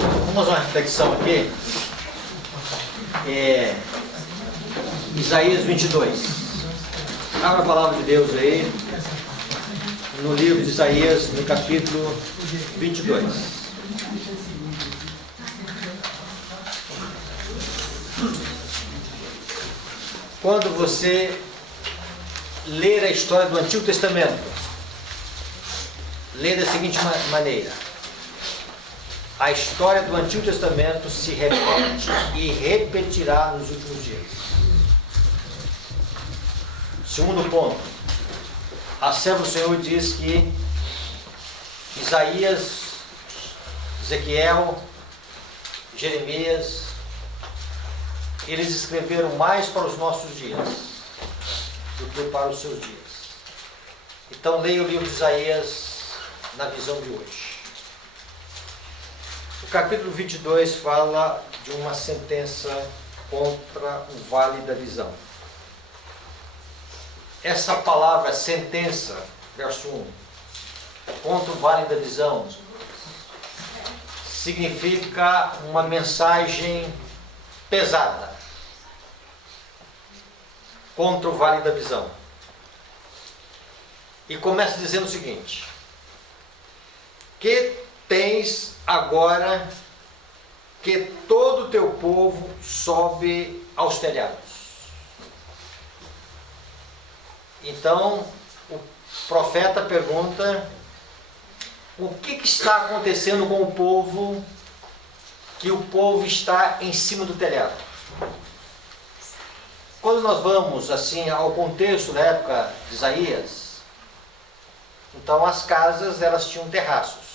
Vamos fazer uma reflexão aqui. Isaías 22. Abra a palavra de Deus aí, no livro de Isaías, no capítulo 22. Quando você ler a história do Antigo Testamento, lê da seguinte maneira: a história do Antigo Testamento se repete e repetirá nos últimos dias. Segundo ponto, a serva do Senhor diz que Isaías, Ezequiel, Jeremias, eles escreveram mais para os nossos dias do que para os seus dias. Então leia o livro de Isaías na visão de hoje. O capítulo 22 fala de uma sentença contra o Vale da Visão. Essa palavra sentença, verso 1, contra o Vale da Visão, significa uma mensagem pesada contra o Vale da Visão. E começa dizendo o seguinte: que tens agora que todo o teu povo sobe aos telhados. Então, o profeta pergunta: o que está acontecendo com o povo, que o povo está em cima do telhado? Quando nós vamos assim ao contexto da época de Isaías, então as casas elas tinham terraços.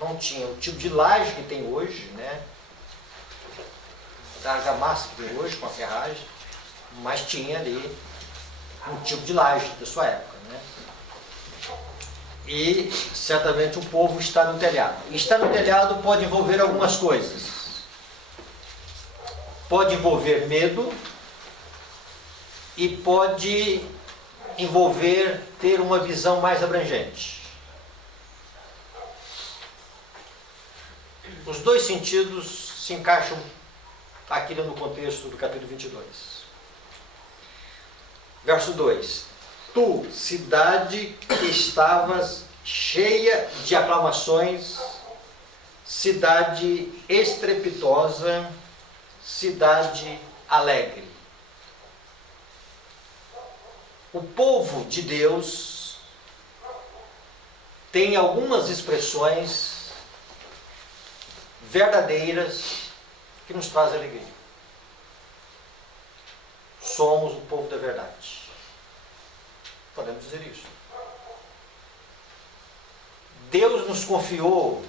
Não tinha o tipo de laje que tem hoje, né? Da argamassa que tem hoje com a ferragem, mas tinha ali um tipo de laje da sua época, né? E certamente o povo está no telhado. E estar no telhado pode envolver algumas coisas. Pode envolver medo e pode envolver ter uma visão mais abrangente. Os dois sentidos se encaixam aqui no contexto do capítulo 22. Verso 2: tu, cidade que estavas cheia de aclamações, cidade estrepitosa, cidade alegre. O povo de Deus tem algumas expressões verdadeiras que nos trazem alegria. Somos o povo da verdade. Podemos dizer isso. Deus nos confiou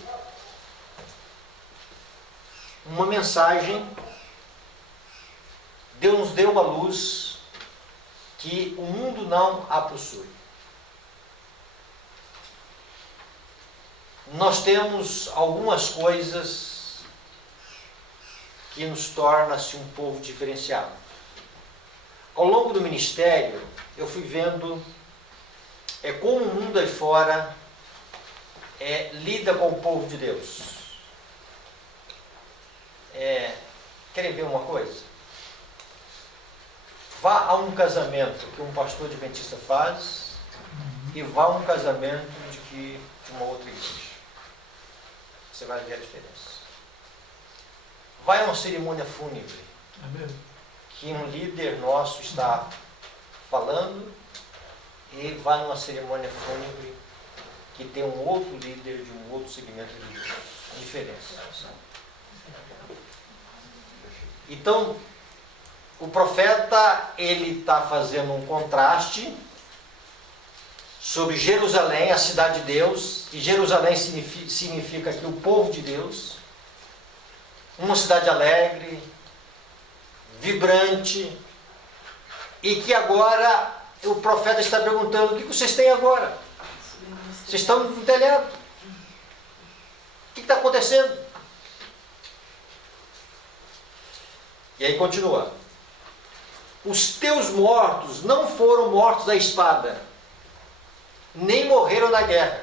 uma mensagem. Deus nos deu uma luz que o mundo não a possui. Nós temos algumas coisas que nos torna-se um povo diferenciado. Ao longo do ministério, eu fui vendo como o mundo aí fora lida com o povo de Deus. Querem ver uma coisa? Vá a um casamento que um pastor adventista faz e vá a um casamento de uma outra igreja. Você vai ver a diferença. Vai a uma cerimônia fúnebre que um líder nosso está falando e vai a uma cerimônia fúnebre que tem um outro líder de um outro segmento religioso. A diferença. Então, o profeta ele está fazendo um contraste sobre Jerusalém, a cidade de Deus, e Jerusalém significa aqui o povo de Deus, uma cidade alegre, vibrante, e que agora o profeta está perguntando: o que vocês têm agora? Vocês estão no telhado. O que está acontecendo? E aí continua: os teus mortos não foram mortos à espada, nem morreram na guerra.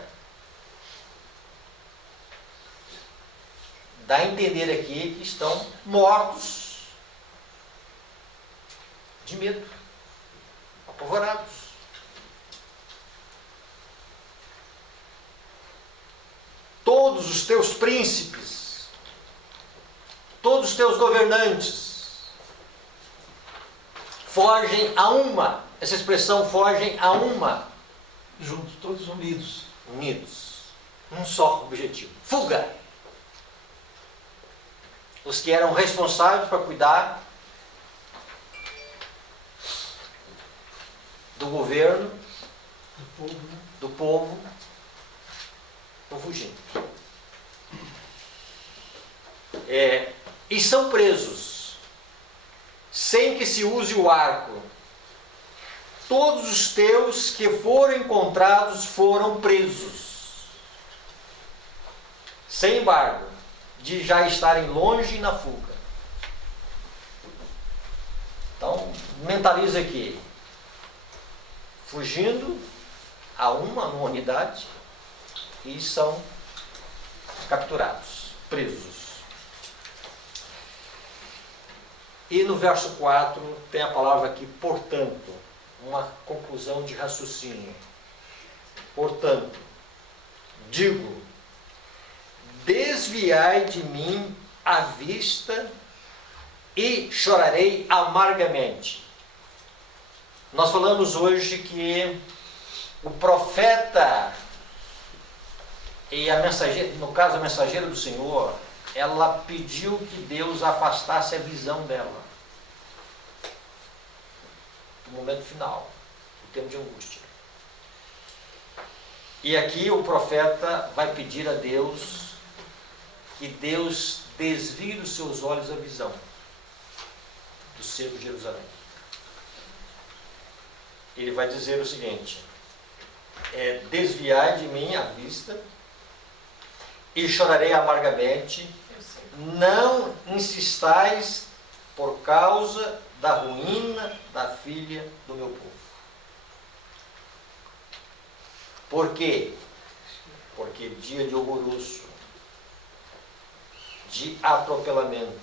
dá a entender aqui que estão mortos de medo, apavorados. Todos os teus príncipes, todos os teus governantes, fogem a uma. Essa expressão, fogem a uma. Juntos, todos unidos. Unidos. Um só objetivo. Fuga! Os que eram responsáveis para cuidar do governo, Do povo, né? do povo, estão fugindo. E são presos, sem que se use o arco. Todos os teus que foram encontrados foram presos, sem embargo, de já estarem longe e na fuga. Então, mentaliza aqui. Fugindo a uma unidade e são capturados, presos. E no verso 4 tem a palavra aqui, portanto, uma conclusão de raciocínio. Portanto, digo, desviai de mim a vista e chorarei amargamente. Nós falamos hoje que o profeta e a mensageira, no caso a mensageira do Senhor, ela pediu que Deus afastasse a visão dela no momento final, no tempo de angústia. E aqui o profeta vai pedir a Deus que Deus desvie dos seus olhos a visão do cerco de Jerusalém. Ele vai dizer o seguinte: desviai de mim a vista e chorarei amargamente, não insistais por causa da ruína da filha do meu povo. Por quê? Porque dia de alvoroço, de atropelamento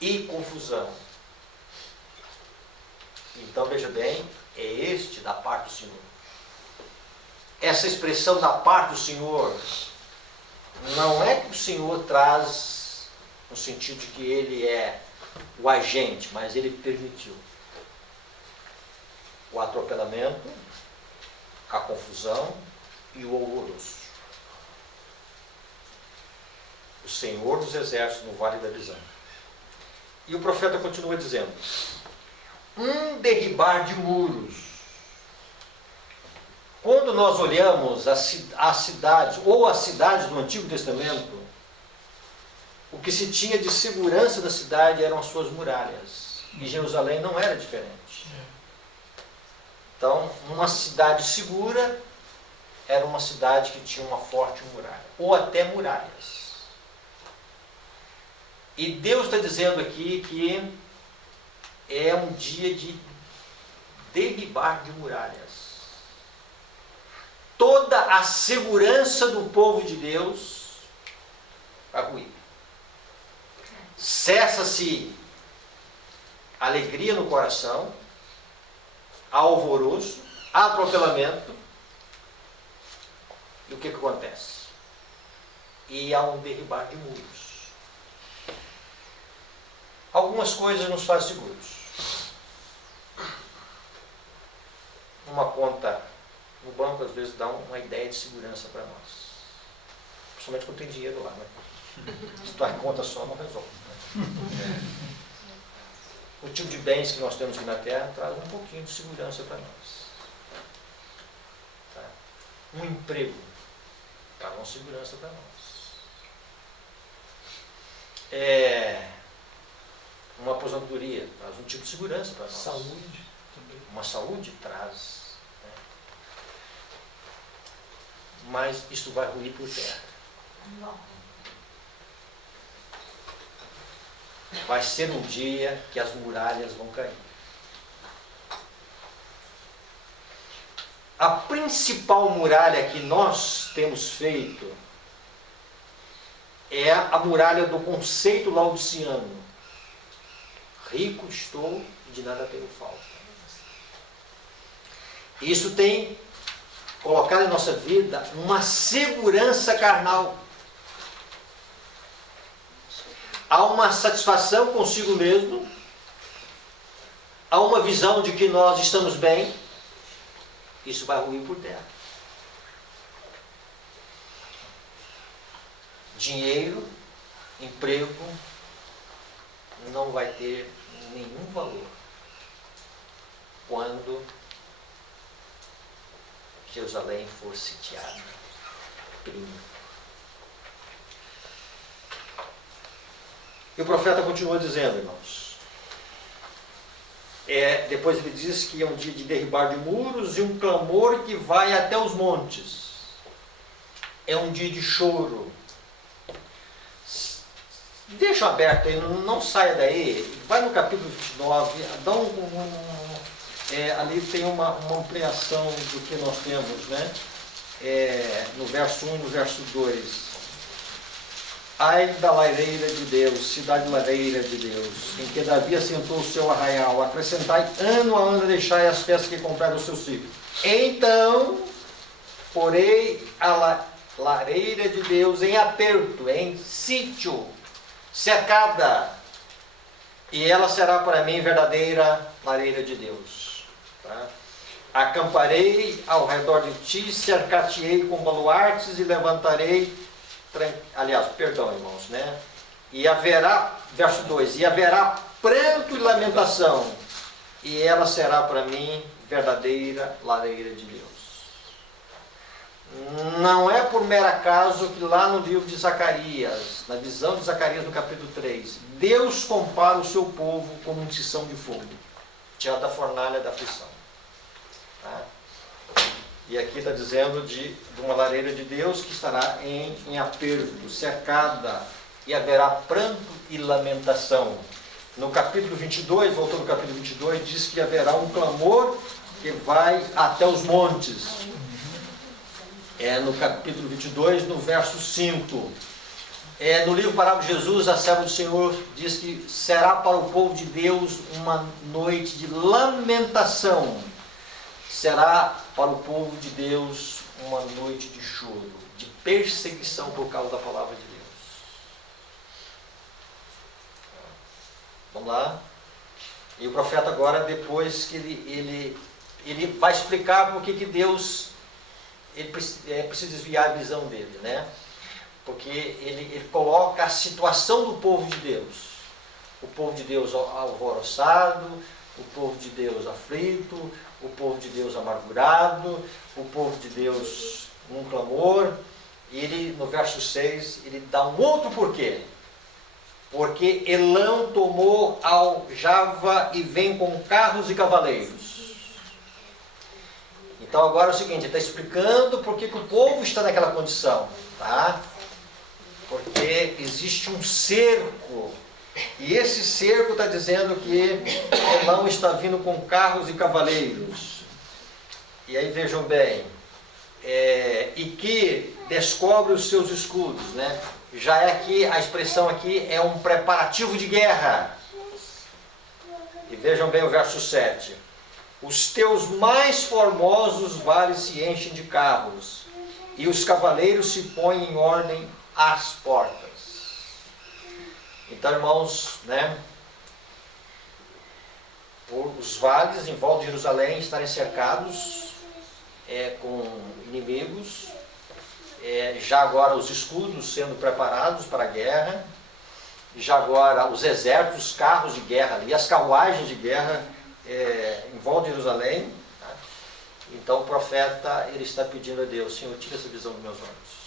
e confusão. Então veja bem, é este da parte do Senhor. Essa expressão da parte do Senhor não é que o Senhor traz no sentido de que Ele é o agente, mas Ele permitiu o atropelamento, a confusão e o alvoroço. O Senhor dos Exércitos no Vale da Visão. E o profeta continua dizendo: derribar de muros. Quando nós olhamos as cidades, ou as cidades do Antigo Testamento, o que se tinha de segurança da cidade eram as suas muralhas. E Jerusalém não era diferente. Então, uma cidade segura era uma cidade que tinha uma forte muralha, ou até muralhas. E Deus está dizendo aqui que é um dia de derribar de muralhas. Toda a segurança do povo de Deus vai ruir. Cessa-se a alegria no coração, alvoroço, atropelamento. E o que acontece? E há um derribar de muros. Algumas coisas nos fazem seguros. Uma conta no banco às vezes dá uma ideia de segurança para nós. Principalmente quando tem dinheiro lá, né? Se tu conta só, não resolve. Né? O tipo de bens que nós temos aqui na Terra traz um pouquinho de segurança para nós. Tá? Um emprego traz uma segurança para nós. Uma aposentadoria traz um tipo de segurança para nós. Saúde também. Uma saúde traz. Né? Mas isso vai ruir por terra. Não. Vai ser um dia que as muralhas vão cair. A principal muralha que nós temos feito é a muralha do conceito laodiceano. Rico estou e de nada tenho falta. Isso tem colocado em nossa vida uma segurança carnal. Há uma satisfação consigo mesmo, há uma visão de que nós estamos bem. Isso vai ruir por terra. Dinheiro, emprego, não vai ter nenhum valor quando Jerusalém for sitiada. E o profeta continua dizendo, irmãos, depois ele diz que é um dia de derribar de muros e um clamor que vai até os montes. É um dia de choro. Deixa aberto aí, não saia daí. Vai no capítulo 29, dá ali tem uma ampliação do que nós temos, né? No verso 1 e no verso 2. Ai da lareira de Deus, cidade lareira de Deus, em que Davi assentou o seu arraial, acrescentai ano a ano, deixai as festas que compraram o seu ciclo. Então, porei a lareira de Deus em aperto, em sítio, cercada, e ela será para mim verdadeira lareira de Deus. Tá? Acamparei ao redor de ti, cercar-te-ei com baluartes e levantarei, irmãos, né? E haverá, verso 2, e haverá pranto e lamentação, e ela será para mim verdadeira lareira de Deus. Não é por mero acaso que lá no livro de Zacarias, na visão de Zacarias no capítulo 3, Deus compara o seu povo como um tição de fogo, tirado da fornalha da aflição. Tá? E aqui está dizendo de uma lareira de Deus que estará em aperto, cercada, e haverá pranto e lamentação. No capítulo 22, voltando ao capítulo 22, diz que haverá um clamor que vai até os montes. No capítulo 22, no verso 5. No livro Parábola de Jesus, a serva do Senhor diz que será para o povo de Deus uma noite de lamentação. Será para o povo de Deus uma noite de choro, de perseguição por causa da palavra de Deus. Vamos lá. E o profeta agora, depois que ele vai explicar por que Deus precisa desviar a visão dele, né? Porque ele coloca a situação do povo de Deus. O povo de Deus alvoroçado, o povo de Deus aflito, o povo de Deus amargurado, o povo de Deus num clamor. E ele, no verso 6, ele dá um outro porquê. Porque Elão tomou aljava e vem com carros e cavaleiros. Então agora é o seguinte, ele está explicando por que o povo está naquela condição. Tá? Porque existe um cerco. E esse cerco está dizendo que Elão está vindo com carros e cavaleiros. E aí vejam bem, e que descobre os seus escudos, né? Já é aqui, a expressão aqui é um preparativo de guerra. E vejam bem o verso 7. Os teus mais formosos vales se enchem de carros, e os cavaleiros se põem em ordem às portas. Então, irmãos, né? Os vales em volta de Jerusalém estarem cercados com inimigos. Já agora os escudos sendo preparados para a guerra, já agora os exércitos, os carros de guerra ali, as carruagens de guerra em volta de Jerusalém. Tá? Então o profeta ele está pedindo a Deus: Senhor, tira essa visão dos meus olhos.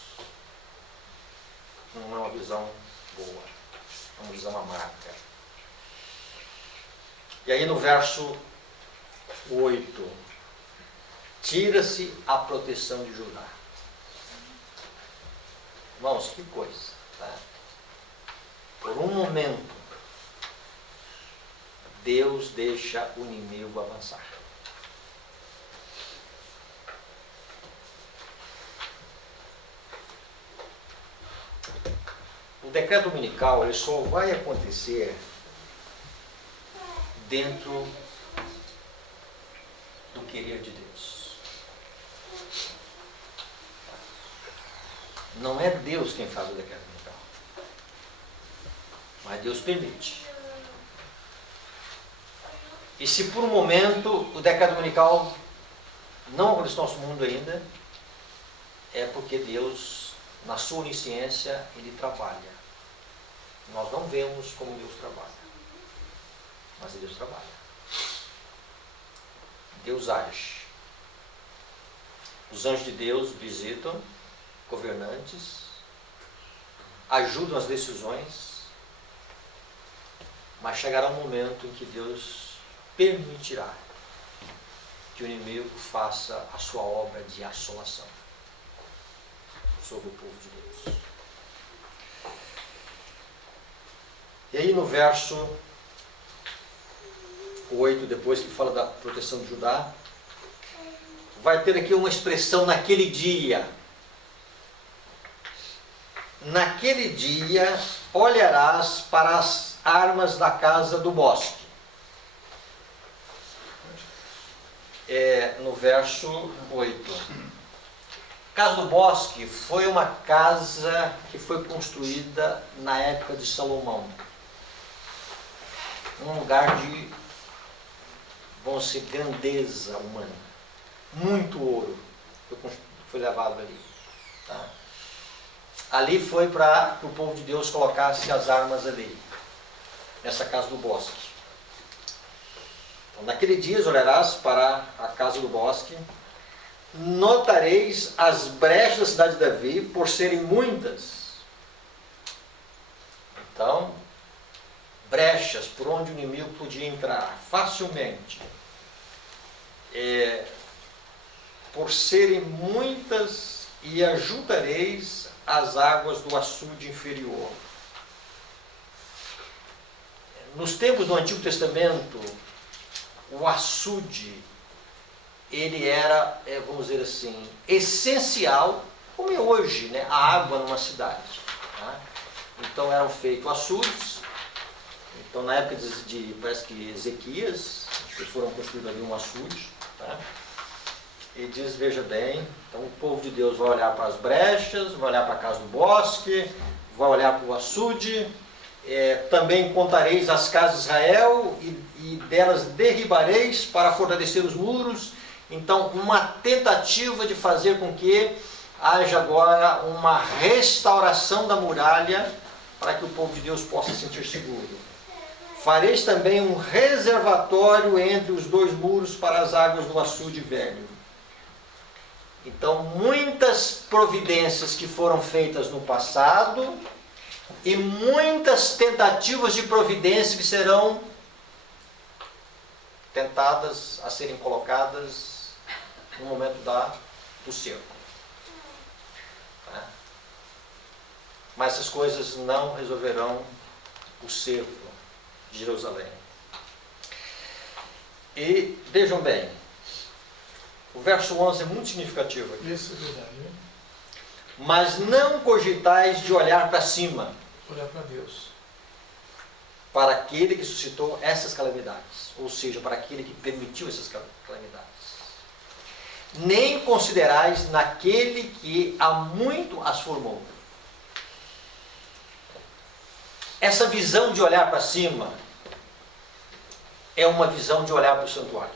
Não é uma visão boa, é uma visão amarga. E aí no verso 8, tira-se a proteção de Judá. Irmãos, que coisa, tá? Por um momento, Deus deixa o inimigo avançar. decreto dominical ele só vai acontecer dentro do querer de Deus. Não é Deus quem faz o decreto dominical, mas Deus permite. E se por um momento o decreto dominical não acontece no nosso mundo ainda, é porque Deus, na sua onisciência, Ele trabalha. Nós não vemos como Deus trabalha, mas Deus trabalha. Deus age. Os anjos de Deus visitam governantes, ajudam as decisões, mas chegará um momento em que Deus permitirá que o inimigo faça a sua obra de assolação sobre o povo de Deus. E aí no verso 8, depois que fala da proteção de Judá, vai ter aqui uma expressão naquele dia. Naquele dia olharás para as armas da casa do bosque. No verso 8. Casa do Bosque foi uma casa que foi construída na época de Salomão. Um lugar de, vamos dizer, grandeza humana. Muito ouro foi levado ali. Tá? Ali foi para que o povo de Deus colocasse as armas ali, nessa casa do bosque. Então, naquele dia olharás para a casa do bosque, notareis as brechas da cidade de Davi, por serem muitas. Então, brechas por onde o inimigo podia entrar facilmente, por serem muitas, e ajuntareis as águas do açude inferior. Nos tempos do Antigo Testamento, o açude, ele era, vamos dizer assim, essencial, como é hoje, né, a água numa cidade. Tá? Então eram feitos açudes. Então na época parece que Ezequias, que foram construídos ali um açude. Tá? E diz, veja bem, então o povo de Deus vai olhar para as brechas, vai olhar para a casa do bosque, vai olhar para o açude, também contareis as casas de Israel e delas derribareis para fortalecer os muros. Então, uma tentativa de fazer com que haja agora uma restauração da muralha para que o povo de Deus possa se sentir seguro. Fareis também um reservatório entre os dois muros para as águas do açude velho. Então, muitas providências que foram feitas no passado e muitas tentativas de providência que serão tentadas a serem colocadas no momento do cerco. Tá? Mas essas coisas não resolverão o cerco de Jerusalém. E vejam bem, o verso 11 é muito significativo aqui. Isso é verdade, né? Mas não cogitais de olhar para cima, Olhar para Deus. para aquele que suscitou essas calamidades, ou seja, para aquele que permitiu essas calamidades. Nem considerais naquele que há muito as formou. Essa visão de olhar para cima é uma visão de olhar para o santuário.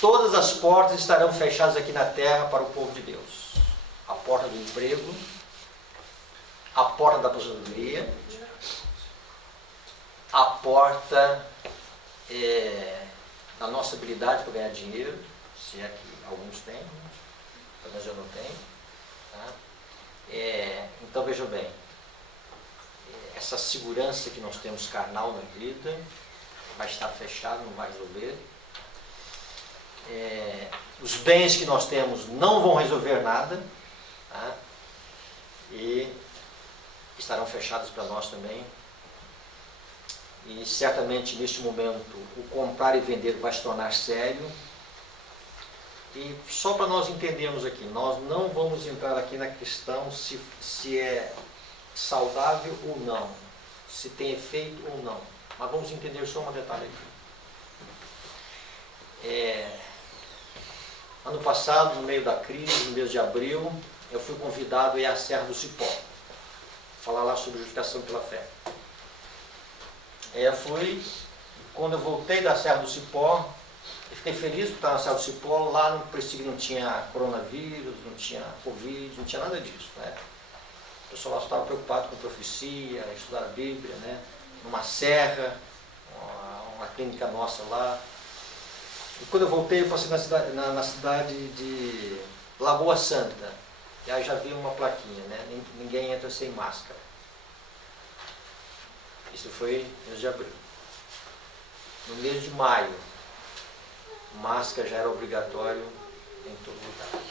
Todas as portas estarão fechadas aqui na terra para o povo de Deus. A porta do emprego, a porta da aposentadoria, a porta da nossa habilidade para ganhar dinheiro, se é que alguns têm, mas eu não tenho. Tá? Então vejam bem, essa segurança que nós temos carnal na vida vai estar fechada, não vai resolver. Os bens que nós temos não vão resolver nada, tá? E estarão fechados para nós também. E certamente neste momento o comprar e vender vai se tornar sério. E só para nós entendermos aqui, nós não vamos entrar aqui na questão se é saudável ou não, se tem efeito ou não. Mas vamos entender só um detalhe aqui. Ano passado, no meio da crise, no mês de abril, eu fui convidado a ir à Serra do Cipó, falar lá sobre justificação pela fé. Eu fui, quando eu voltei da Serra do Cipó, eu fiquei feliz por estar na Serra do Cipó, lá no Prestígio não tinha coronavírus, não tinha Covid, não tinha nada disso, né? O pessoal lá estava preocupado com profecia, estudar a Bíblia, né? Numa serra, uma clínica nossa lá. E quando eu voltei, eu passei na cidade de Lagoa Santa. E aí já vi uma plaquinha, né? Ninguém entra sem máscara. Isso foi no mês de abril. No mês de maio, máscara já era obrigatório em todo lugar.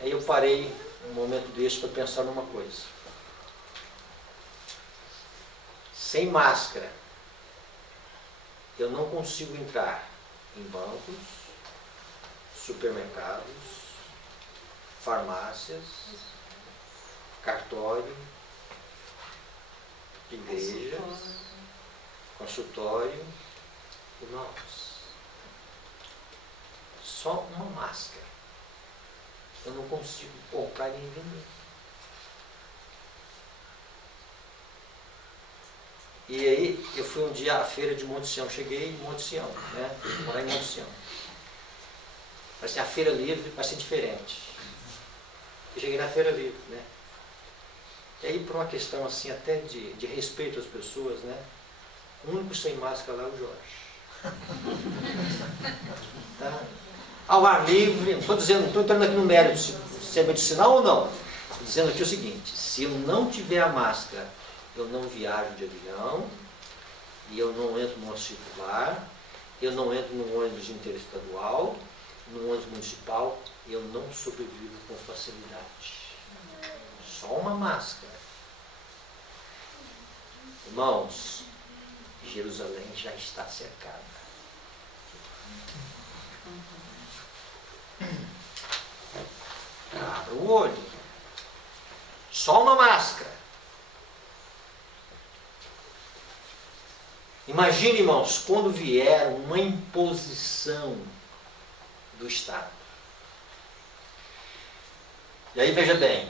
Aí eu parei um momento desse para pensar numa coisa. Sem máscara, eu não consigo entrar em bancos, supermercados, farmácias, cartório, igrejas, consultório, irmãos. Só uma máscara. Eu não consigo comprar nem vender. E aí, eu fui um dia à feira de Monte Sião, cheguei em Monte Sião, né? Morar em Monte Sião. Falei assim, a feira livre vai ser diferente. Eu cheguei na feira livre, né? E aí, por uma questão assim, até de respeito às pessoas, né? O único sem máscara lá é o Jorge. Tá? Ao ar livre, não estou entrando aqui no mérito se é medicinal ou não. Estou dizendo aqui o seguinte, se eu não tiver a máscara, eu não viajo de avião, e eu não entro no ônibus circular, eu não entro no ônibus interestadual, no ônibus municipal, eu não sobrevivo com facilidade. Só uma máscara. Irmãos, Jerusalém já está cercada. Abra o olho. Só uma máscara. Imagine, irmãos, quando vier uma imposição do Estado. E aí, veja bem,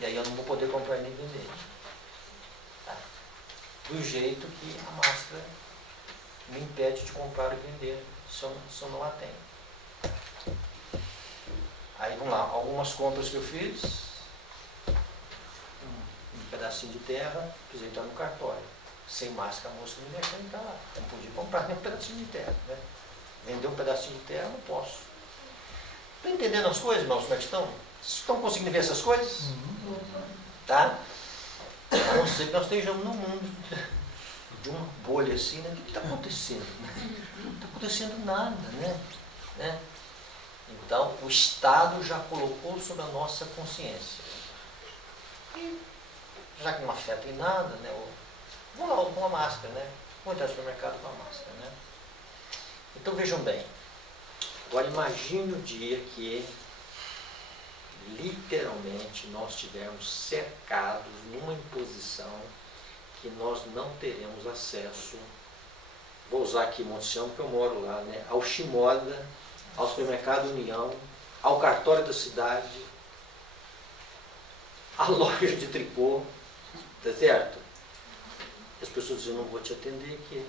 e aí eu não vou poder comprar nem vender. Tá? Do jeito que a máscara me impede de comprar e vender, se eu não a tenho. Aí, vamos lá, algumas compras que eu fiz, um pedacinho de terra, precisei entrar no cartório. Sem máscara, a moça não me deixou entrar lá. Não podia comprar nem um pedacinho de terra. Né? Vender um pedacinho de terra, não posso. Estão entendendo as coisas, irmãos, como é que estão? Vocês estão conseguindo ver essas coisas? Tá? A não ser que nós estejamos num mundo de uma bolha assim, né? O que está acontecendo? Não está acontecendo nada, né? Então, o Estado já colocou sobre a nossa consciência. E, já que não afeta em nada, né? Vou lá com a máscara, né? Vou entrar no supermercado com a máscara, né? Então vejam bem. Agora imagine o dia que literalmente nós estivermos cercados numa imposição que nós não teremos acesso. Vou usar aqui Monte Sião, porque eu moro lá, né? Ao Shimoda, ao supermercado União, ao cartório da cidade, à loja de tricô, tá certo? As pessoas dizem, não vou te atender aqui,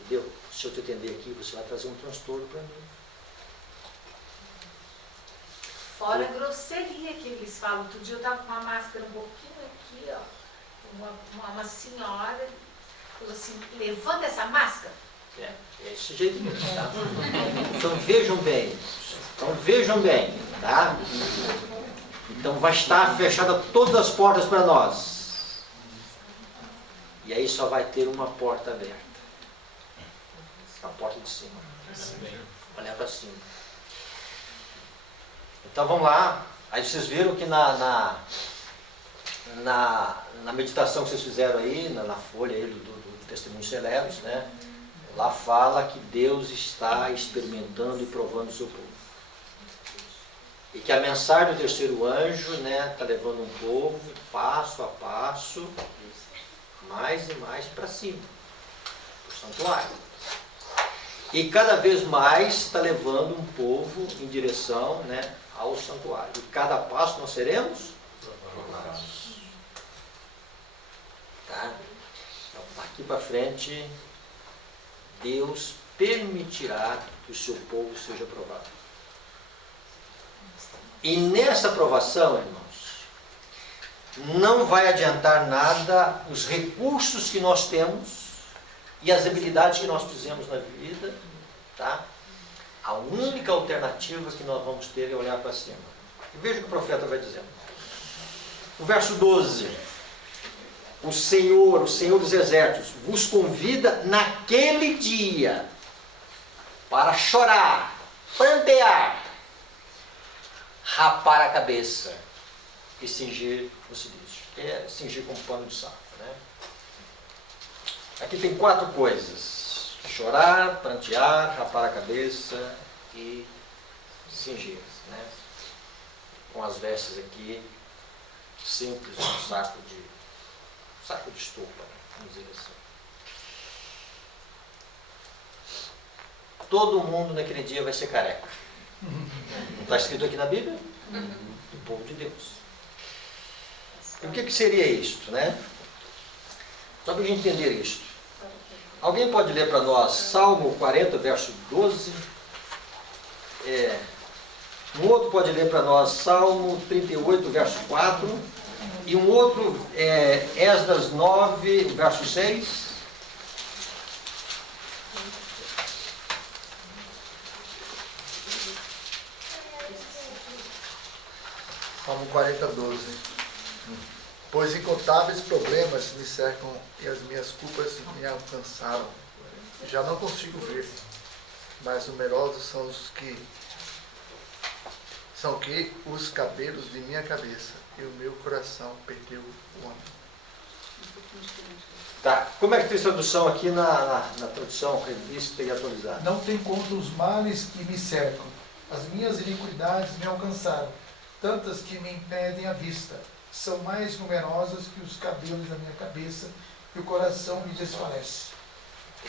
entendeu? Se eu te atender aqui, você vai trazer um transtorno para mim. Fora a grosseria que eles falam. Outro dia eu estava com uma máscara um pouquinho aqui, ó. Uma senhora falou assim, levanta essa máscara. É esse jeito mesmo, tá? Então vejam bem, tá? Então vai estar fechada todas as portas para nós. E aí só vai ter uma porta aberta. A porta de cima. Olhar para cima. Então vamos lá. Aí vocês viram que na meditação que vocês fizeram aí, na folha aí do Testemunho Celebres, né? Lá fala que Deus está experimentando e provando o seu povo. E que a mensagem do terceiro anjo está levando um povo passo a passo, mais e mais para cima, para o santuário. E cada vez mais está levando um povo em direção ao santuário. E cada passo nós seremos provados. Tá? Então, daqui para frente, Deus permitirá que o seu povo seja provado. E nessa provação, irmãos, não vai adiantar nada os recursos que nós temos e as habilidades que nós fizemos na vida, tá? A única alternativa que nós vamos ter é olhar para cima. E veja o que o profeta vai dizendo. O verso 12. O Senhor dos Exércitos, vos convida naquele dia para chorar, prantear, rapar a cabeça e cingir o cilício. É cingir com pano de saco. Aqui tem 4 coisas: chorar, prantear, rapar a cabeça e cingir. Com as vestes aqui, simples, um saco de estopa, vamos dizer assim. Todo mundo naquele dia vai ser careca. Não está escrito aqui na Bíblia? Do povo de Deus. E o que seria isto, Só para a gente entender isto. Alguém pode ler para nós Salmo 40, verso 12? Um outro pode ler para nós Salmo 38, verso 4. E um outro, Esdras 9, verso 6. Salmo 40, 12. Pois incontáveis problemas me cercam e as minhas culpas me alcançaram. Já não consigo ver, mas numerosos são os cabelos de minha cabeça, e o meu coração perdeu o ânimo. Tá, como é que tem tradução aqui na tradução revista e atualizada? Não tem conta os males que me cercam. As minhas iniquidades me alcançaram, tantas que me impedem a vista. São mais numerosas que os cabelos da minha cabeça, e o coração me desfalece.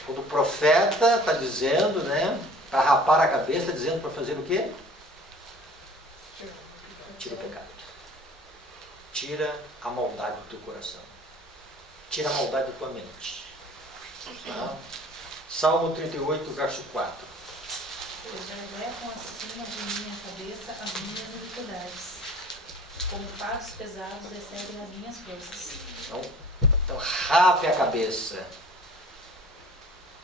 Quando o profeta está dizendo, para rapar a cabeça, está dizendo para fazer o quê? Tira o pecado. Tira a maldade do teu coração. Tira a maldade da tua mente. Tá? Salmo 38, verso 4. Pois já levam acima de minha cabeça as minhas iniquidades. Como fardos pesados excedem as minhas forças. Então rape a cabeça.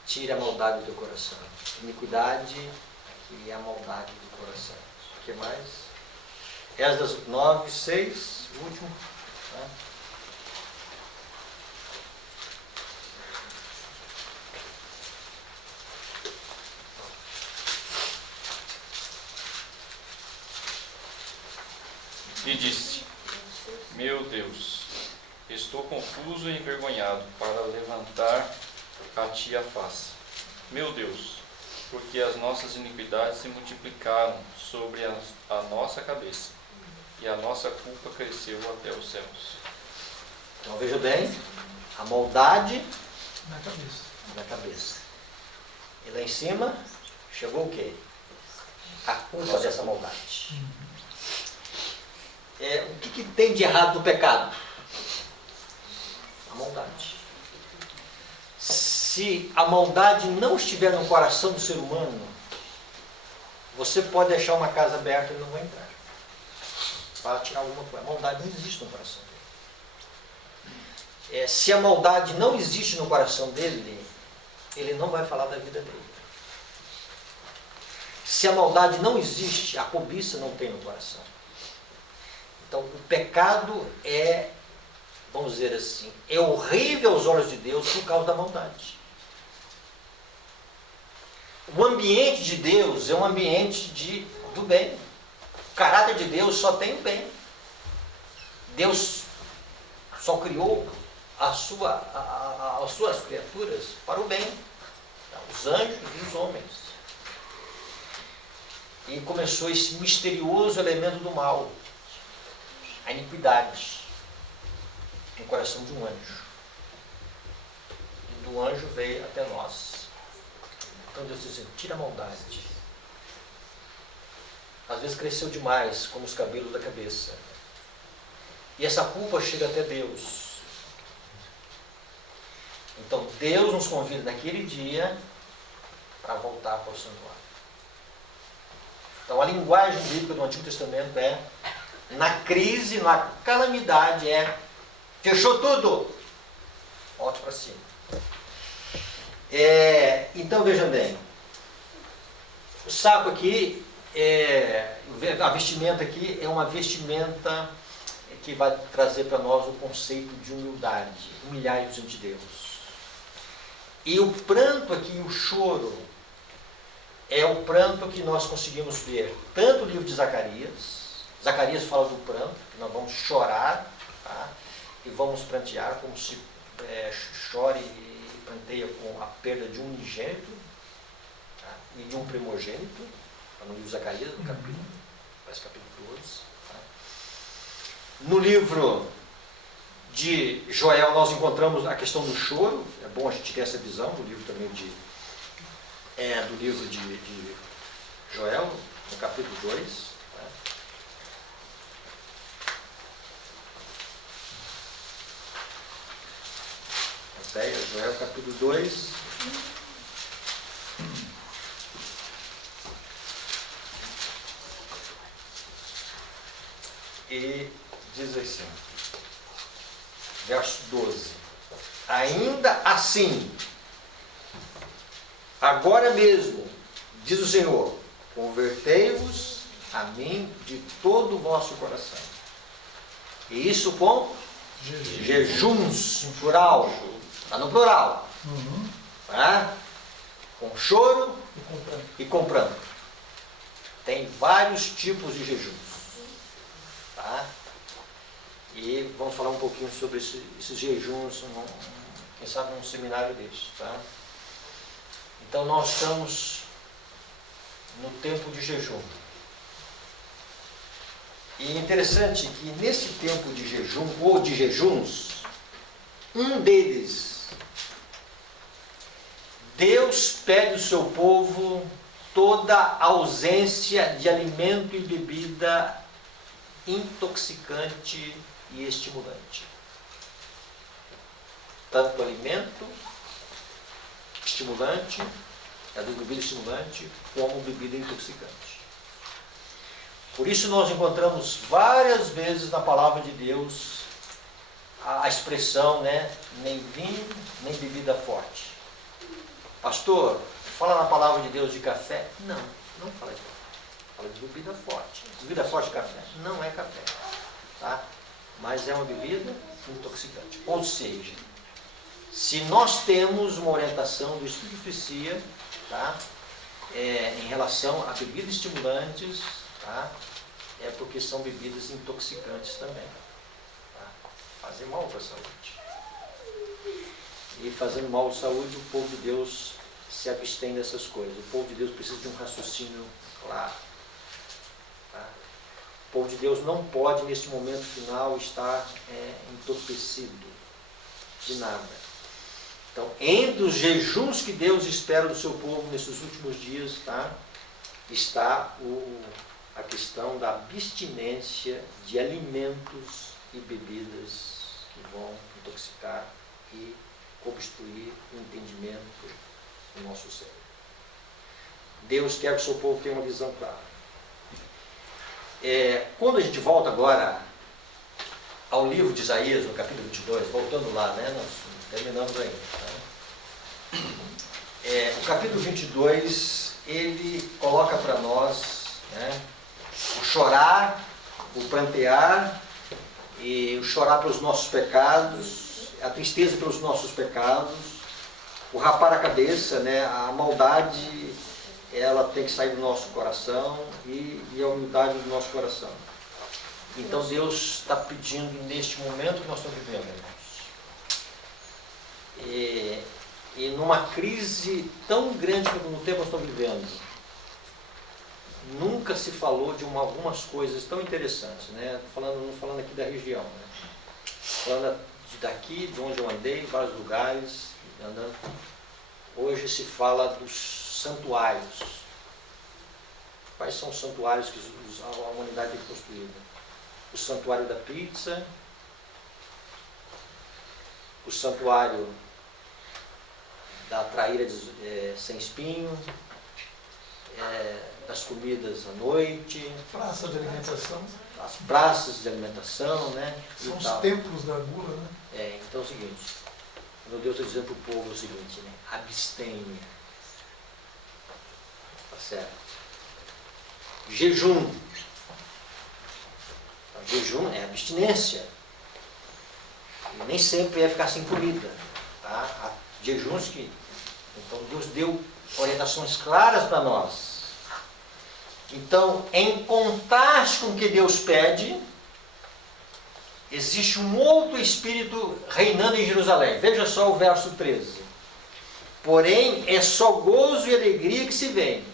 Tire a maldade do teu coração. Iniquidade e a maldade do coração. O que mais? Esdras 9, 6, o último. Tá? E disse: Meu Deus, estou confuso e envergonhado para levantar a ti a face. Meu Deus, porque as nossas iniquidades se multiplicaram sobre a nossa cabeça, e a nossa culpa cresceu até os céus. Então veja bem, a maldade Na cabeça. na cabeça. E lá em cima, chegou o quê? A culpa dessa maldade. O que tem de errado no pecado? A maldade. Se a maldade não estiver no coração do ser humano, você pode deixar uma casa aberta e ele não vai entrar. Para tirar alguma coisa. A maldade não existe no coração dele. Se a maldade não existe no coração dele, ele não vai falar da vida dele. Se a maldade não existe, a cobiça não tem no coração. Então, o pecado vamos dizer assim, é horrível aos olhos de Deus por causa da maldade. O ambiente de Deus é um ambiente do bem. O caráter de Deus só tem o bem. Deus só criou as suas criaturas para o bem. tá? Os anjos e os homens. E começou esse misterioso elemento do mal, a iniquidade, no coração de um anjo. E do anjo veio até nós. Então Deus diz, tira a maldade. Às vezes cresceu demais, como os cabelos da cabeça. E essa culpa chega até Deus. Então Deus nos convida naquele dia para voltar para o santuário. Então a linguagem bíblica do Antigo Testamento é, na crise, na calamidade, fechou tudo, volte para cima. Então veja bem, o saco aqui, a vestimenta aqui é uma vestimenta que vai trazer para nós o conceito de humildade, humilhai-vos diante de Deus. E o pranto aqui, o choro, é o pranto que nós conseguimos ver tanto no livro de Zacarias. Zacarias fala do pranto, que nós vamos chorar, tá? E vamos prantear, como se chore e pranteia com a perda de um unigênito, tá? E de um primogênito, tá? No livro de Zacarias, no capítulo 12. Tá? No livro de Joel nós encontramos a questão do choro. É bom a gente ter essa visão do livro também do livro de Joel, no capítulo 2. Tá? Joel, capítulo 2. E diz assim, verso 12: ainda assim, agora mesmo, diz o Senhor, convertei-vos a mim de todo o vosso coração. E isso com jejuns, no plural. Está no plural. Tá? Com choro e com pranto. Tem vários tipos de jejuns. Tá? E vamos falar um pouquinho sobre esses jejuns, quem sabe num seminário desse. Tá? Então nós estamos no tempo de jejum. E é interessante que nesse tempo de jejum, ou de jejuns, um deles, Deus pede ao seu povo toda a ausência de alimento e bebida intoxicante e estimulante. Tanto alimento estimulante, a bebida estimulante, como bebida intoxicante. Por isso nós encontramos várias vezes na palavra de Deus a expressão, nem vinho, nem bebida forte. Pastor, fala na palavra de Deus de café? Não fala de café. Fala de bebida forte. Bebida forte de café? Não é café. Tá? Mas é uma bebida intoxicante. Ou seja, se nós temos uma orientação do Espírito de Profecia, tá? Em relação a bebidas estimulantes, tá? É porque são bebidas intoxicantes também. Tá? Fazem mal para a saúde. E fazendo mal à saúde, o povo de Deus se abstém dessas coisas. O povo de Deus precisa de um raciocínio claro. Tá? O povo de Deus não pode, nesse momento final, estar entorpecido de nada. Então, entre os jejuns que Deus espera do seu povo nesses últimos dias, tá? Está a questão da abstinência de alimentos e bebidas que vão intoxicar e obstruir o entendimento do nosso cérebro. Deus quer que o seu povo tenha uma visão clara. Quando a gente volta agora ao livro de Isaías, no capítulo 22, voltando lá, nós terminamos ainda. Tá? O capítulo 22, ele coloca para nós o chorar, o prantear, e o chorar pelos nossos pecados, a tristeza pelos nossos pecados, o rapar a cabeça, a maldade, ela tem que sair do nosso coração e a humildade do nosso coração. Então Deus está pedindo neste momento que nós estamos vivendo, irmãos. E numa crise tão grande como no tempo que nós estamos vivendo, nunca se falou de algumas coisas tão interessantes, né? Não falando aqui da região, né? Falando daqui, de onde eu andei, em vários lugares, andando. Hoje se fala dos santuários. Quais são os santuários que a humanidade tem construído? O santuário da pizza, o santuário da traíra sem espinho, das comidas à noite, Praça de alimentação. as praças de alimentação, né? São E os tal. templos da gula, né? Então é o seguinte, meu Deus está dizendo para o povo o seguinte, né? Abstenha. Tá certo? Jejum. Jejum é abstinência. E nem sempre é ficar sem comida. Tá? Há jejuns que... Então Deus deu orientações claras para nós. Então, em contraste com o que Deus pede, existe um outro espírito reinando em Jerusalém. Veja só o verso 13. Porém, é só gozo e alegria que se vem.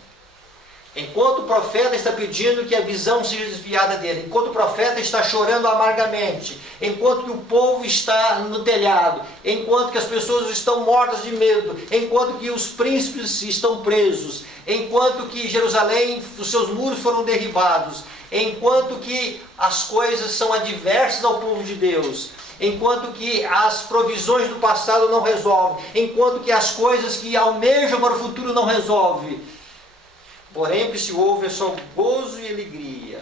Enquanto o profeta está pedindo que a visão seja desviada dele, enquanto o profeta está chorando amargamente, enquanto que o povo está no telhado, enquanto que as pessoas estão mortas de medo, enquanto que os príncipes estão presos, enquanto que Jerusalém, os seus muros foram derribados, enquanto que as coisas são adversas ao povo de Deus, enquanto que as provisões do passado não resolvem, enquanto que as coisas que almejam para o futuro não resolvem, porém o que se ouve é só gozo e alegria.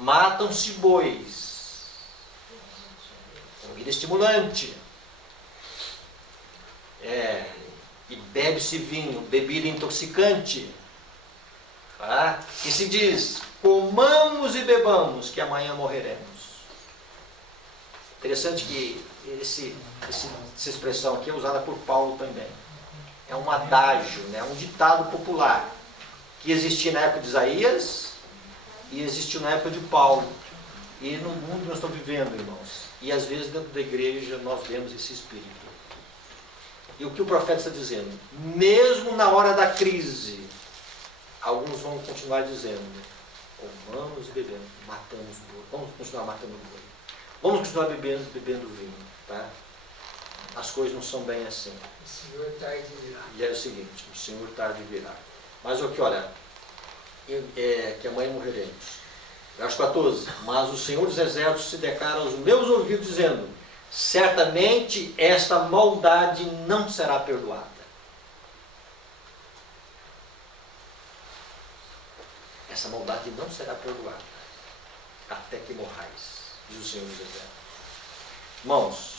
Matam-se bois, comida estimulante, e bebe-se vinho, bebida intoxicante, tá? E se diz, comamos e bebamos, que amanhã morreremos. Interessante que essa expressão aqui é usada por Paulo também. É um adágio, né? Um ditado popular, que existia na época de Isaías e existiu na época de Paulo. E no mundo que nós estamos vivendo, irmãos. E às vezes dentro da igreja nós vemos esse espírito. E o que o profeta está dizendo? Mesmo na hora da crise, alguns vão continuar dizendo, comamos e bebemos, matamos o boi. Vamos continuar matando o boi. Vamos continuar bebendo vinho. Tá? As coisas não são bem assim. O Senhor está de virar. E é o seguinte, o Senhor está de virar. Mas o que, olha, que amanhã morreremos. Verso 14. Mas o Senhor dos Exércitos se declara aos meus ouvidos, dizendo, certamente esta maldade não será perdoada. Essa maldade não será perdoada, até que morrais, diz o Senhor dos Exércitos. Irmãos,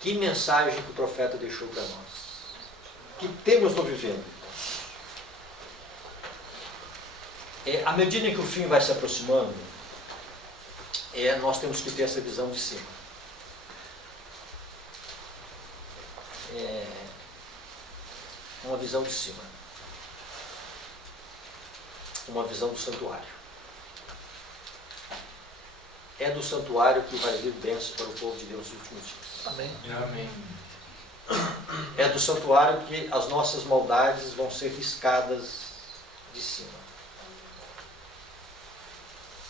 que mensagem que o profeta deixou para nós? Que tempo nós estamos vivendo? À medida que o fim vai se aproximando, nós temos que ter essa visão de cima. Uma visão de cima. Uma visão do santuário. É do santuário que vai vir bênção para o povo de Deus nos últimos dias. Amém. Amém. É do santuário que as nossas maldades vão ser riscadas de cima.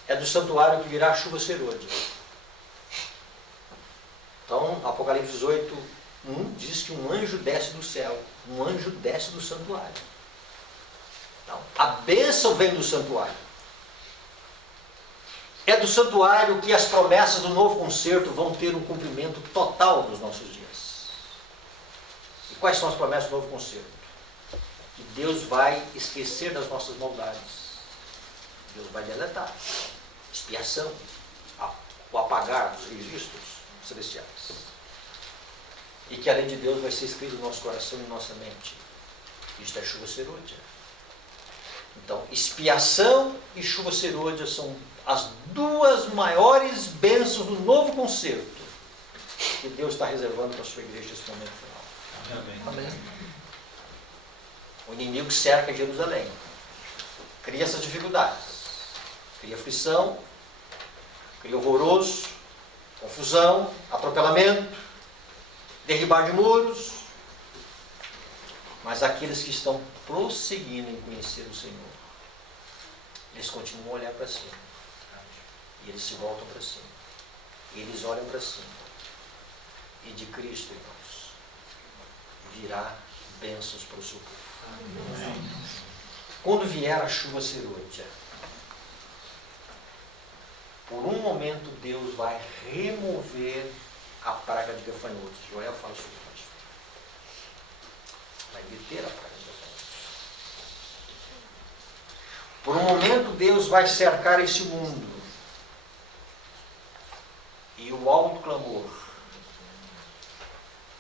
É do santuário que virá a chuva serôdia. Então, Apocalipse 18, 1 diz que um anjo desce do céu. Um anjo desce do santuário. Então, a bênção vem do santuário. É do santuário que as promessas do novo concerto vão ter um cumprimento total nos nossos dias. E quais são as promessas do novo concerto? Que Deus vai esquecer das nossas maldades. Deus vai deletar. Expiação. O apagar dos registros celestiais. E que a lei de Deus vai ser escrita no nosso coração e em nossa mente. Isto é chuva serôdia. Então, expiação e chuva serôdia são as duas maiores bênçãos do novo concerto que Deus está reservando para a sua igreja nesse momento final. Amém. Amém. O inimigo cerca Jerusalém. Cria essas dificuldades. Cria aflição, cria alvoroço, confusão, atropelamento. derribar de muros, mas aqueles que estão prosseguindo em conhecer o Senhor, eles continuam a olhar para cima. E eles se voltam para cima. E eles olham para cima. E de Cristo, irmãos, virá bênçãos para o seu povo. Quando vier a chuva serôdia, por um momento Deus vai remover a praga de gafanhotos. Joel fala sobre isso. Vai deter a praga de gafanhotos. Por um momento Deus vai cercar esse mundo. E o alto clamor,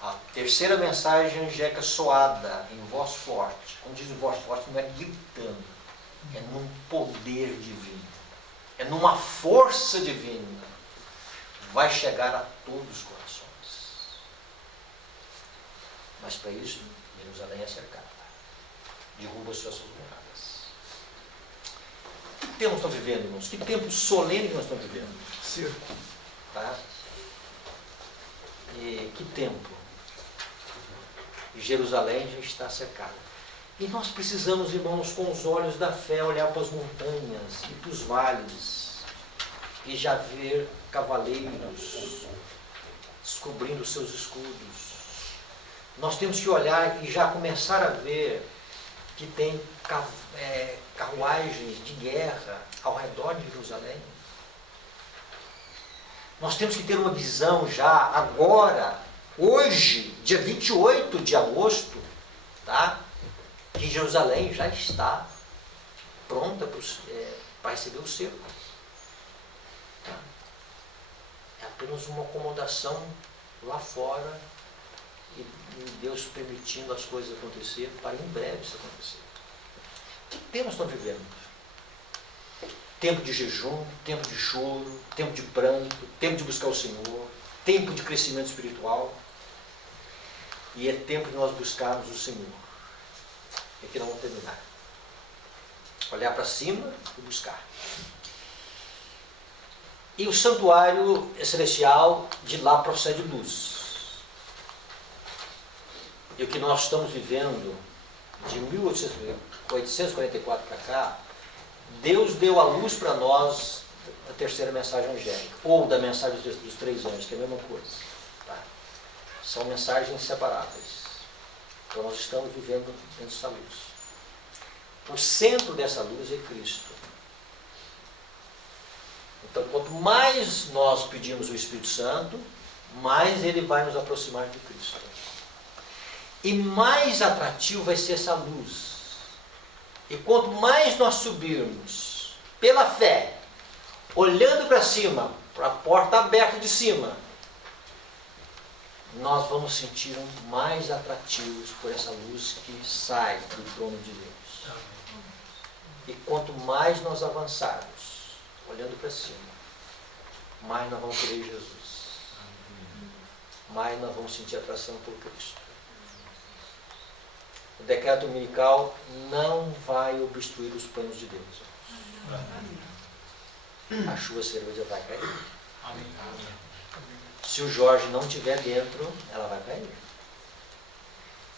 a terceira mensagem angélica soada em voz forte. Como diz o voz forte, não é gritando, é num poder divino, é numa força divina. Vai chegar a todos os corações. Mas para isso, Jerusalém é cercada. Derruba suas muralhas. Que tempo nós estamos vivendo, irmãos? Que tempo solene que nós estamos vivendo? Sim. Tá? E que tempo? Jerusalém já está cercada. E nós precisamos, irmãos, com os olhos da fé, olhar para as montanhas e para os vales e já ver cavaleiros descobrindo seus escudos. Nós temos que olhar e já começar a ver que tem carruagens de guerra ao redor de Jerusalém. Nós temos que ter uma visão já agora, hoje, dia 28 de agosto, tá? Que Jerusalém já está pronta para receber o cerco. Tá? É apenas uma acomodação lá fora e Deus permitindo as coisas acontecer para em breve isso acontecer. Que tempo nós estamos vivendo? Tempo de jejum, tempo de choro, tempo de pranto, tempo de buscar o Senhor, tempo de crescimento espiritual. E é tempo de nós buscarmos o Senhor. E aqui nós vamos terminar. Olhar para cima e buscar. E o santuário celestial, de lá procede luz. E o que nós estamos vivendo, de 1844 para cá, Deus deu a luz para nós da terceira mensagem angélica, ou da mensagem dos 3 anjos, que é a mesma coisa. Tá? São mensagens inseparáveis. Então nós estamos vivendo dentro dessa luz. O centro dessa luz é Cristo. Então, quanto mais nós pedimos o Espírito Santo, mais ele vai nos aproximar de Cristo. E mais atrativo vai ser essa luz. E quanto mais nós subirmos pela fé, olhando para cima, para a porta aberta de cima, nós vamos sentir mais atrativos por essa luz que sai do trono de Deus. E quanto mais nós avançarmos, olhando para cima, mais nós vamos querer Jesus. Mais nós vamos sentir atração por Cristo. O decreto dominical não vai obstruir os planos de Deus. A chuva cerveja vai cair. Se o Jorge não estiver dentro, ela vai cair.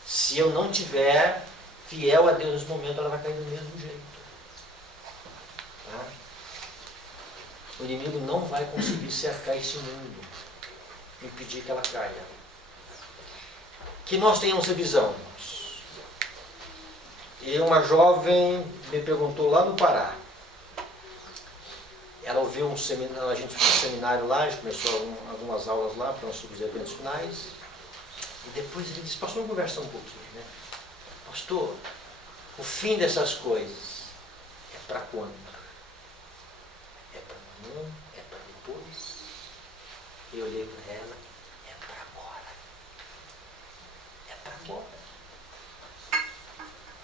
Se eu não estiver fiel a Deus nesse momento, ela vai cair do mesmo jeito. Tá? O inimigo não vai conseguir cercar esse mundo, impedir que ela caia. Que nós tenhamos essa visão. E uma jovem me perguntou lá no Pará. Ela ouviu um seminário, a gente fez um seminário lá, a gente começou algumas aulas lá, para os eventos finais. E depois ele disse, pastor, vamos conversar um pouquinho, né? Pastor, o fim dessas coisas é para quando? É para amanhã? É para depois? Eu olhei para ela, é para agora. É para agora.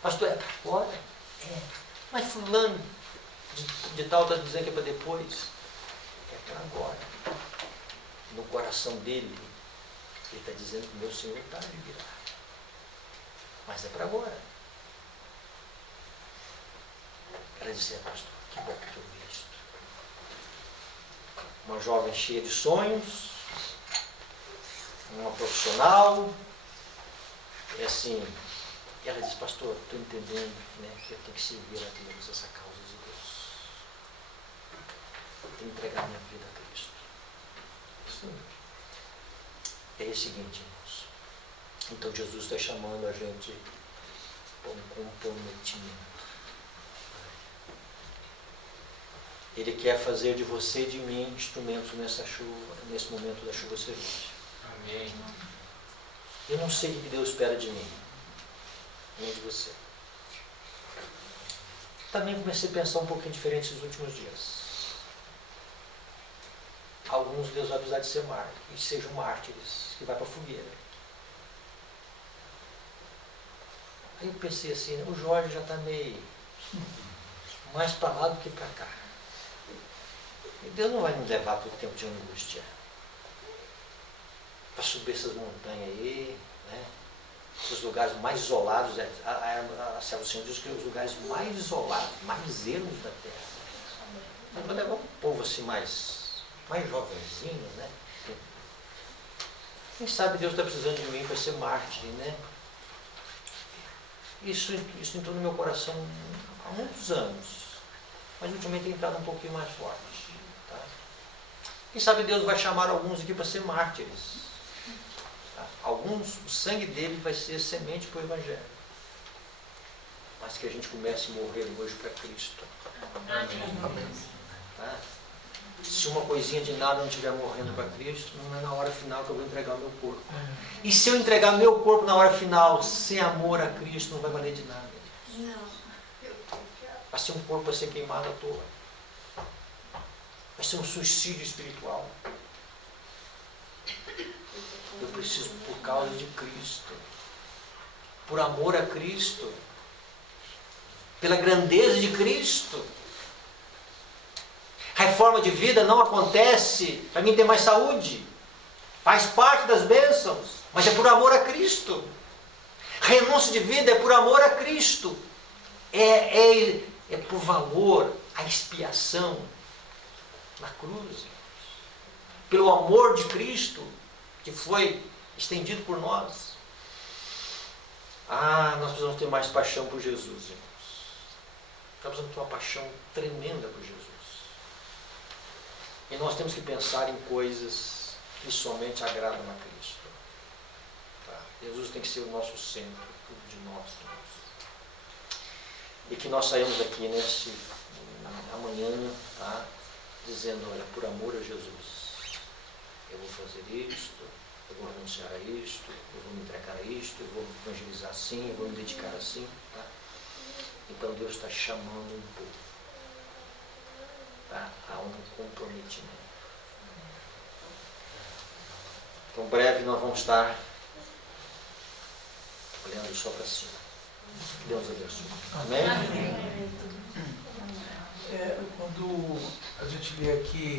Pastor, é para agora? É. Mas fulano de tal está dizendo que é para depois. É para agora. No coração dele, ele está dizendo que o meu Senhor está a virar. Mas é para agora. Ela disse, pastor, que bom que eu vi isso. Uma jovem cheia de sonhos, uma profissional, é assim, e ela diz, pastor, estou entendendo, né, que eu tenho que servir a Deus, essa causa de Deus. Eu tenho que entregar minha vida a Cristo. É o seguinte, irmãos. Então Jesus está chamando a gente para um comprometimento. Ele quer fazer de você e de mim instrumentos nessa chuva, nesse momento da chuva celeste. Amém. Eu não sei o que Deus espera de mim, nem de você. Também comecei a pensar um pouquinho diferente nos últimos dias. Alguns Deus vai precisar de ser mártir, e sejam mártires, que vai para a fogueira. Aí eu pensei assim, o Jorge já está meio mais para lá do que para cá. E Deus não vai nos levar para o tempo de angústia. Para subir essas montanhas aí, né? Os lugares mais isolados, a Serva do Senhor diz que os lugares mais isolados, mais ermos da terra. Ele vai levar um povo assim mais jovenzinho, né? Quem sabe Deus está precisando de mim para ser mártir, né? Isso entrou no meu coração há muitos anos, mas ultimamente tem entrado um pouquinho mais forte. Tá? Quem sabe Deus vai chamar alguns aqui para ser mártires. Tá? Alguns, o sangue dele vai ser semente para o Evangelho. Mas que a gente comece a morrer hoje para Cristo. Amém. Tá? Se uma coisinha de nada não estiver morrendo para Cristo, não é na hora final que eu vou entregar o meu corpo. E se eu entregar meu corpo na hora final, sem amor a Cristo, não vai valer de nada. Vai ser um corpo a ser queimado à toa. Vai ser um suicídio espiritual. Eu preciso, por causa de Cristo, por amor a Cristo, pela grandeza de Cristo. Reforma de vida não acontece para mim ter mais saúde. Faz parte das bênçãos, mas é por amor a Cristo. Renúncia de vida é por amor a Cristo. É por valor a expiação na cruz. Pelo amor de Cristo que foi estendido por nós. Nós precisamos ter mais paixão por Jesus, irmãos. Nós precisamos ter uma paixão tremenda por Jesus. E nós temos que pensar em coisas que somente agradam a Cristo. Tá? Jesus tem que ser o nosso centro, tudo de nós. E que nós saímos daqui amanhã, tá? Dizendo, olha, por amor a Jesus, eu vou fazer isto, eu vou renunciar a isto, eu vou me entregar a isto, eu vou evangelizar assim, eu vou me dedicar assim. Tá? Então Deus está chamando um povo. Tá? Há um comprometimento. Então, breve nós vamos estar olhando só para cima. Deus abençoe. Amém? Quando a gente lê aqui